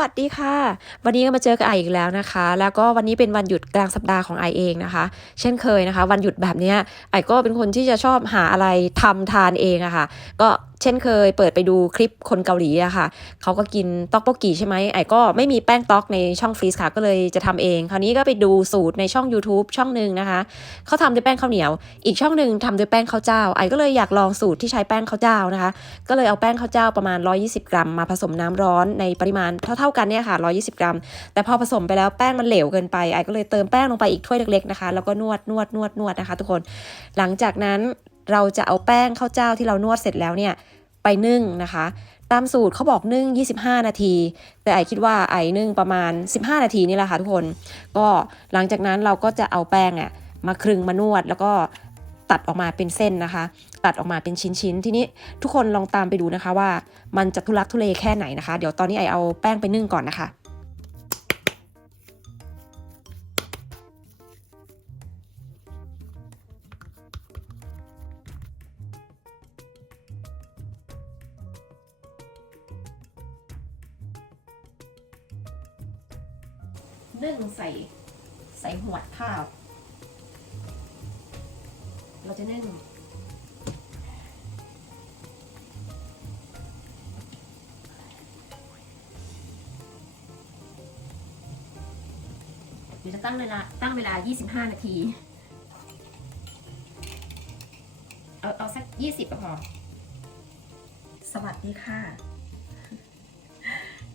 วัสดีค่ะ วันนี้ก็มาเจอกับไออีกแล้วนะคะ แล้วก็วันนี้เป็นวันหยุดกลางสัปดาห์ของไอเองนะคะ เช่นเคยนะคะ วันหยุดแบบนี้ไอก็เป็นคนที่จะชอบหาอะไรทำทานเองอะค่ะ ก็ ช่นเคยเปิดไปดูคลิปคนเกาหลีอะค่ะเขาก็กินต๊อกโบกีใช่ไหมไอ้ก็ไม่มีแป้งต๊อกในช่องฟรีซค่ะก็เลยจะทำเอง คราวนี้ก็ไปดูสูตรในช่อง YouTube ช่องหนึ่งนะคะเขาทำด้วยแป้งข้าวเหนียว อีกช่องหนึ่งทำด้วยแป้งข้าวเจ้า ไอ้ก็เลยอยากลองสูตรที่ใช้แป้งข้าวเจ้านะคะ ก็เลยเอาแป้งข้าวเจ้าประมาณ 120 กรัม มาผสมน้ำร้อนในปริมาณเท่าๆกันเนี่ยค่ะ 120 กรัม แต่พอผสมไปแล้วแป้งมันเหลวเกินไปไอ้ก็เลยเติมแป้งลงไปอีกถ้วยเล็กๆนะคะแล้วก็นวดนวดนวดนวดนะคะ ทุกคน หลังจากนั้นเราจะเอาแป้งข้าวเจ้าที่เรานวดเสร็จแล้วเนี่ย ไปนึ่งนะคะ ตามสูตรเขาบอกนึ่ง 25 นาที แต่ไอคิดว่าไอนึ่งประมาณ 15 นาทีนี่แหละค่ะทุกคน ก็หลังจากนั้นเราก็จะเอาแป้งอะมาครึงมานวดแล้วก็ตัดออกมาเป็นเส้นนะคะ ตัดออกมาเป็นชิ้นๆ ทีนี้ทุกคนลองตามไปดูนะคะว่ามันจะทุลักทุเลแค่ไหนนะคะ เดี๋ยวตอนนี้ไอเอาแป้งไปนึ่งก่อนนะคะ นึ่งใส่ใส่หวดข้าว เราจะนึ่งเดี๋ยวจะตั้งเวลาตั้งเวลา 25 นาที เอาเอาสัก 20ก็พอ สวัสดีค่ะ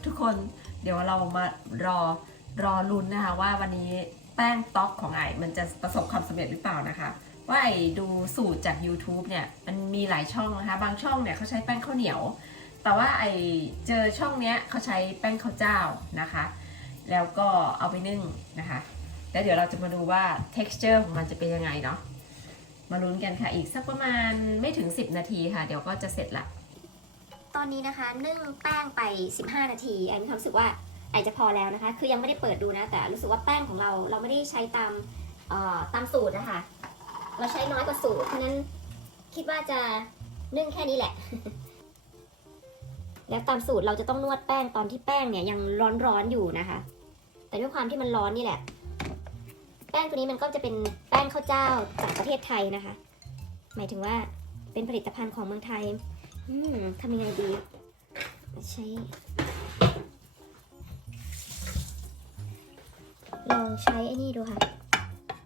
ทุกคนเดี๋ยวเรามารอ รอลุ้นนะคะว่าวันนี้แป้งต๊อกของไอมันจะประสบความสำเร็จหรือเปล่านะคะ ว่าไอดูสูตรจาก YouTube เนี่ยมันมีหลายช่องนะคะ บางช่องเนี่ยเขาใช้แป้งข้าวเหนียว แต่ว่าไอเจอช่องเนี้ยเขาใช้แป้งข้าวเจ้านะคะ แล้วก็เอาไปนึ่งนะคะ แล้วเดี๋ยวเราจะมาดูว่า texture ของมันจะเป็นยังไงเนาะมาลุ้นกันค่ะอีกสักประมาณไม่ถึง 10 นาทีค่ะ เดี๋ยวก็จะเสร็จละตอนนี้นะคะนึ่งแป้งไป 15 นาทีไอมีความรู้สึกว่า ไอจจะพอแล้วนะคะ คือยังไม่ได้เปิดดูนะ แต่รู้สึกว่าแป้งของเราเราไม่ได้ใช้ตามตามสูตรนะคะ เราใช้น้อยกว่าสูตร เพราะฉะนั้นคิดว่าจะนึ่งแค่นี้แหละ แล้วตามสูตรเราจะต้องนวดแป้งตอนที่แป้งเนี่ยยังร้อนๆอยู่นะคะ แต่ด้วยความที่มันร้อนนี่แหละ แป้งตัวนี้มันก็จะเป็นแป้งข้าวเจ้าจากประเทศไทยนะคะ หมายถึงว่าเป็นผลิตภัณฑ์ของเมืองไทยทำยังไงดี ใช้ ลองใช้ไอ้นี่ดูค่ะ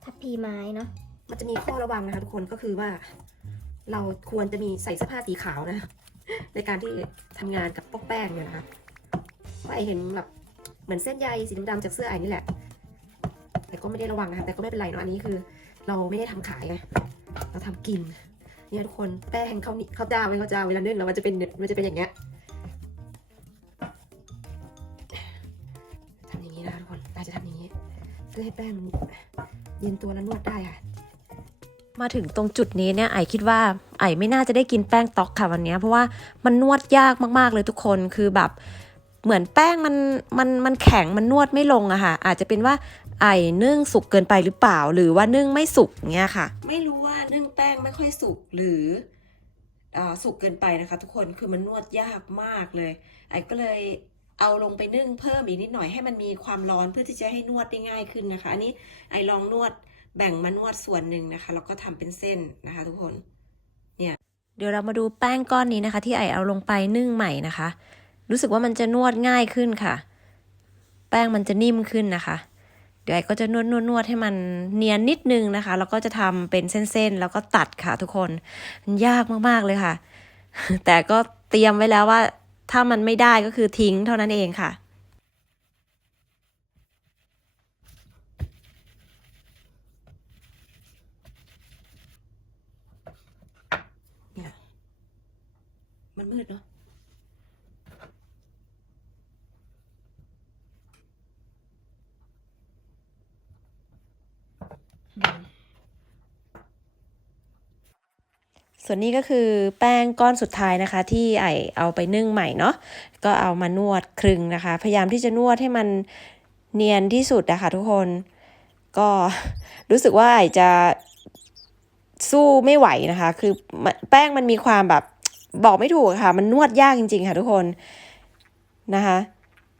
ทัพพีไม้เนาะ มันจะมีข้อระวังนะคะทุกคนก็คือว่า เราควรจะมีใส่เสื้อผ้าสีขาวนะ ในการที่ทำงานกับพวกแป้งเนี่ยนะคะเพราะไอเห็นแบบเหมือนเส้นใยสีดำๆจากเสื้อไอนี่แหละ แต่ก็ไม่ได้ระวังนะคะแต่ก็ไม่เป็นไรเนาะอันนี้คือ เราไม่ได้ทำขายไงเราทำกินเนี่ยทุกคนแป้งเขาวนี่ข้าวเจ้าไม่ข้าวเจ้าเวลานึ่งแล้วมันจะเป็นมันจะเป็นอย่างเงี้ย พื่อให้แป้งมันเย็นตัวแล้วนวดได้ค่ะ มาถึงตรงจุดนี้เนี่ยไอคิดว่าไอไม่น่าจะได้กินแป้งต๊อกค่ะวันนี้ เพราะว่ามันนวดยากมากๆเลยทุกคนคือแบบเหมือนแป้งมันมันมันแข็งมันนวดไม่ลงอะค่ะ อาจจะเป็นว่าไอนึ่งสุกเกินไปหรือเปล่า หรือว่านึ่งไม่สุกเงี้ยค่ะ ไม่รู้ว่านึ่งแป้งไม่ค่อยสุกหรืออสุกเกินไปนะคะ ทุกคนคือมันนวดยากมากเลย ไอก็เลย เอาลงไปนึ่งเพิ่มอีกนิดหน่อยให้มันมีความร้อนเพื่อที่จะให้นวดได้ง่ายขึ้นนะคะ อันนี้ไอลองนวดแบ่งมานวดส่วนหนึ่งนะคะ แล้วก็ทำเป็นเส้นนะคะ ทุกคนเนี่ยเดี๋ยวเรามาดูแป้งก้อนนี้นะคะ ที่ไอเอาลงไปนึ่งใหม่นะคะ รู้สึกว่ามันจะนวดง่ายขึ้นค่ะ แป้งมันจะนิ่มขึ้นนะคะ เดี๋ยวไอก็จะนวดนวดนวดให้มันเนียนนิดนึงนะคะ แล้วก็จะทำเป็นเส้นๆแล้วก็ตัดค่ะ ทุกคนมันยากมากๆเลยค่ะ แต่ก็เตรียมไว้แล้วว่า ถ้ามันไม่ได้ก็คือทิ้งเท่านั้นเองค่ะ เนี่ย มันมืดเนาะ ส่วนนี้ก็คือแป้งก้อนสุดท้ายนะคะ ที่ไอเอาไปนึ่งใหม่เนาะก็เอามานวดครึงนะคะ พยายามที่จะนวดให้มันเนียนที่สุดนะคะทุกคนก็รู้สึกว่าไอจะสู้ไม่ไหวนะคะ คือแป้งมันมีความแบบบอกไม่ถูกะค่ะ มันนวดยากจริง ๆ ค่ะทุกคนนะคะ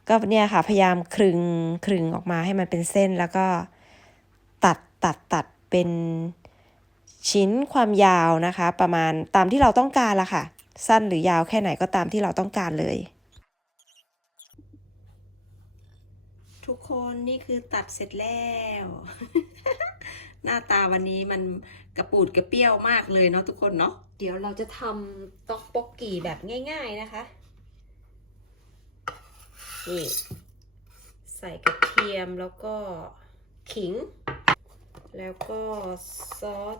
ก็เนี่ยค่ะ พยายามคลึงคลึงออกมาให้มันเป็นเส้นแล้วก็ตัดตัดตัดเป็น ชิ้นความยาวนะคะ ประมาณตามที่เราต้องการละค่ะ สั้นหรือยาวแค่ไหนก็ตามที่เราต้องการเลย ทุกคนนี่คือตัดเสร็จแล้ว หน้าตาวันนี้มันกระปูดกระเปี้ยวมากเลยเนาะทุกคนเนาะเดี๋ยวเราจะทำต๊อกบกกี่แบบง่าย ๆนะคะนี่ใส่กระเทียมแล้วก็ขิง แล้วก็ซอส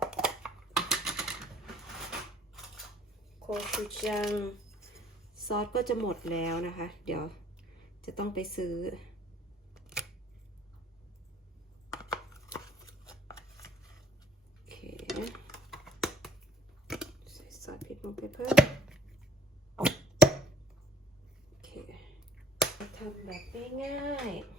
โคชูจัง ซอสก็จะหมดแล้วนะคะ เดี๋ยวจะต้องไปซื้อ โอเค ใส่ซอสพริกลงไปเพิ่ม โอเคทำแบบง่ายๆ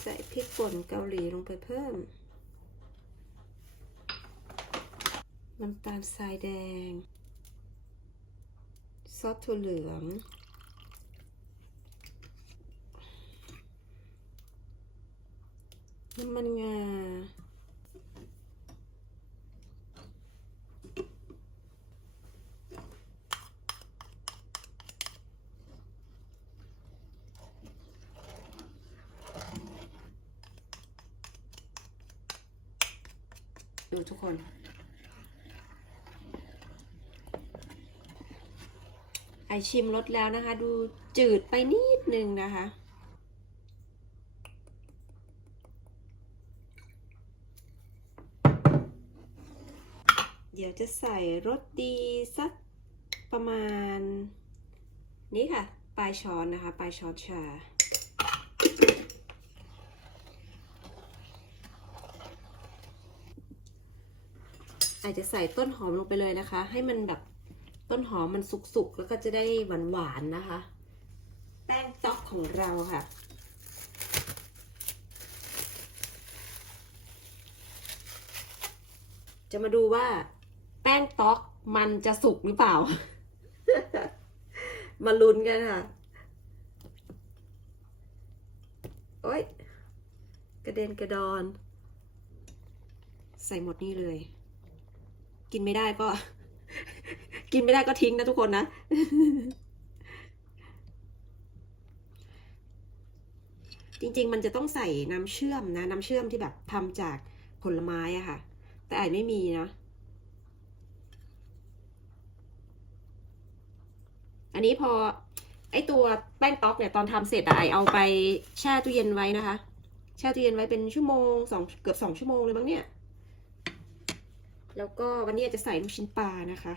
ใส่พริกป่นเกาหลีลงไปเพิ่ม น้ำตาลทรายแดง ซอสถั่วเหลือง น้ำมันงา ดูทุกคน ไอ ชิมรสแล้วนะคะ ดูจืดไปนิดนึงนะคะ เดี๋ยวจะใส่รสดีสักประมาณ นี้ค่ะ ปลายช้อนนะคะ ปลายช้อนชาอาจจะใส่ต้นหอมลงไปเลยนะคะ ให้มันแบบ ต้นหอมมันสุกๆ แล้วก็จะได้หวานๆนะคะ แป้งต๊อกของเราค่ะ จะมาดูว่าแป้งต๊อกมันจะสุกหรือเปล่า มาลุ้นกันค่ะ โอ๊ยกระเด็นกระดอน ใส่หมดนี่เลย กินไม่ได้ก็ กินไม่ได้ก็ทิ้งนะทุกคนนะ จริง ๆ มันจะต้องใส่น้ำเชื่อมนะ น้ำเชื่อมที่แบบทำจากผลไม้อะค่ะ แต่ไอไม่มีนะอันนี้พอไอตัวแป้งต๊อกเนี่ยตอนทำเสร็จอะไอเอาไปแช่ตู้เย็นไว้นะคะ แช่ตู้เย็นไว้เป็นชั่วโมงสองเกือบสองชั่วโมงเลยมั้งเนี่ย แล้วก็วันนี้อาจจะใส่ลูกชิ้นปลานะคะ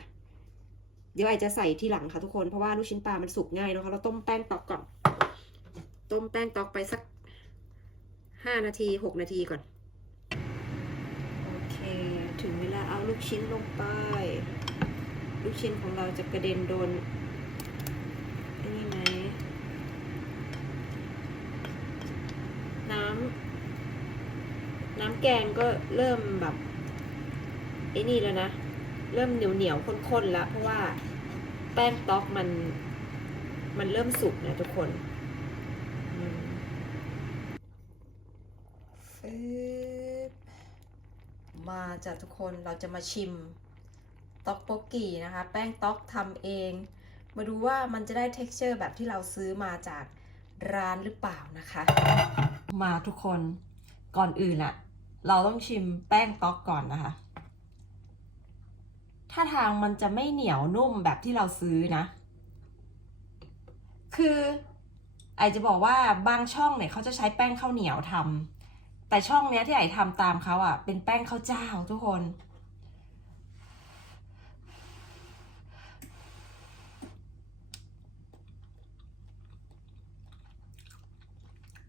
เดี๋ยวไอจะใส่ทีหลังค่ะทุกคน เพราะว่าลูกชิ้นปลามันสุกง่ายนะคะเราต้มแป้งตอกก่อน ต้มแป้งตอกไปสักห้านาทีหกนาทีก่อน โอเค ถึงเวลาเอาลูกชิ้นลงไป ลูกชิ้นของเราจะกระเด็นโดนอ้นี่ไหมน้ำน้ำแกงก็เริ่มแบบ อ้นี่แล้วนะ เริ่มเหนียวเหนียวข้นๆแล้วเพราะว่าแป้งต๊อกมันมันเริ่มสุกนะทุกคนมฟึบมาจากทุกคนเราจะมาชิมต๊อกโปกกี้นะคะ แป้งต๊อกทำเอง มาดูว่ามันจะได้ t e x t อร์แบบที่เราซื้อมาจากร้านหรือเปล่านะคะ มาทุกคนก่อนอื่นอะเราต้องชิมแป้งต๊อกก่อนนะคะ ถ้าทางมันจะไม่เหนียวนุ่มแบบที่เราซื้อนะ คือไอจะบอกว่าบางช่องเนี่ยเขาจะใช้แป้งข้าวเหนียวทำแต่ช่องเนี้ยที่ไอทำตามเขาอะ เป็นแป้งข้าวเจ้าทุกคน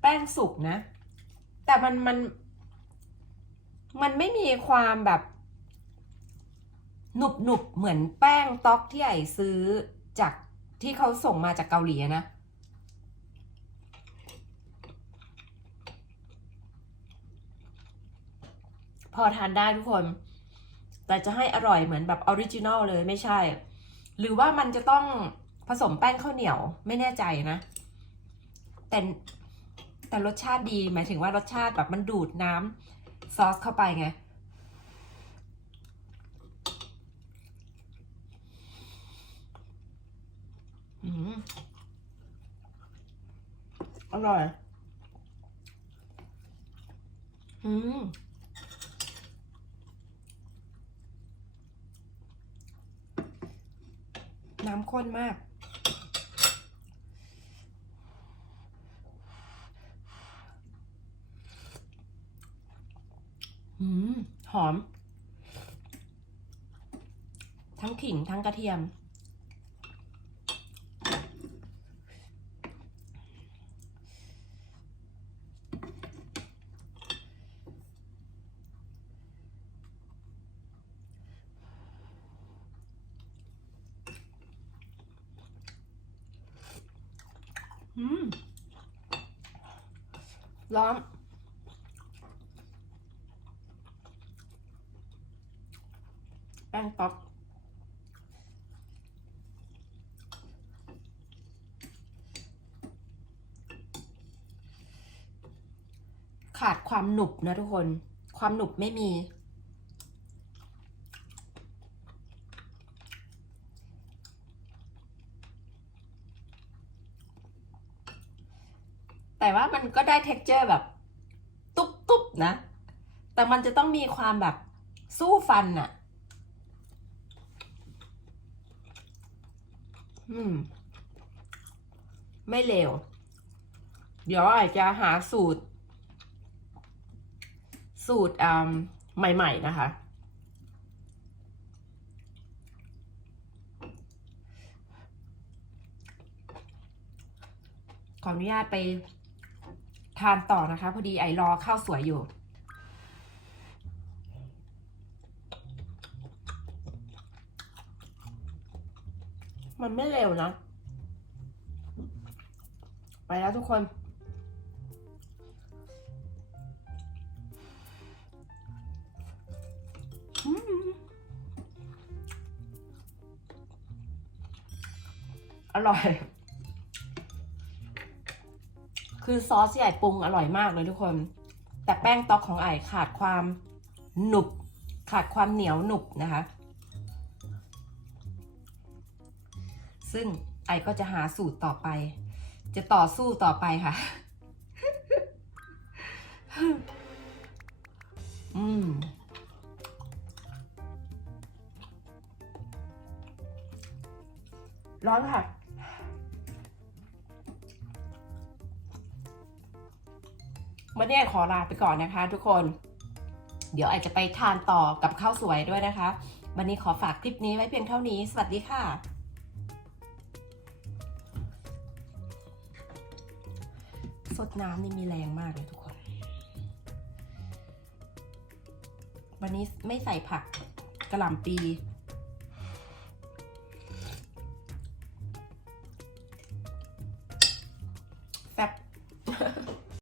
แป้งสุกนะ แต่มันมันมันไม่มีความแบบ หนุบหนุบเหมือนแป้งต๊อกที่ไอซื้อจากที่เขาส่งมาจากเกาหลีนะ พอทานได้ทุกคน แต่จะให้อร่อยเหมือนแบบออริจินอลเลยไม่ใช่ หรือว่ามันจะต้องผสมแป้งข้าวเหนียวไม่แน่ใจนะ แต่แต่รสชาติดีหมายถึงว่ารสชาติแบบมันดูดน้ำซอสเข้าไปไง อืมอ ร่อย อืมน้ำข้นมาก อืม หอม ทั้งขิงทั้งกระเทียม อืมร้อนแป้งป๊อกขาดความหนุบนะทุกคน ความหนุบไม่มี แต่ว่ามันก็ได้ t e x t อร์แบบ ตุ๊บตุ๊บนะ แต่มันจะต้องมีความแบบสู้ฟันอะอืม ไม่เลวเดี๋ยวอาจจะหาสูตร สูตรอ่าใหม่ ๆ นะคะ ขออนุญาตไป ทานต่อนะคะ พอดีไอรอข้าวสวยอยู่ มันไม่เร็วนะ ไปแล้วทุกคนอืมอร่อย คือซอสที่ไอปรุงอร่อยมากเลยทุกคน แต่แป้งต๊อกของไอขาดความหนุบ ขาดความเหนียวหนุบนะคะ ซึ่งไอก็จะหาสูตรต่อไป จะต่อสู้ต่อไปค่ะ อืมร้อนค่ะ วันนี้ขอลาไปก่อนนะคะ ทุกคน เดี๋ยวไอจะไปทานต่อกับข้าวสวยด้วยนะคะ วันนี้ขอฝากคลิปนี้ไว้เพียงเท่านี้ สวัสดีค่ะสดน้ำนี่มีแรงมากเลยทุกคน วันนี้ไม่ใส่ผักกระหล่ำปี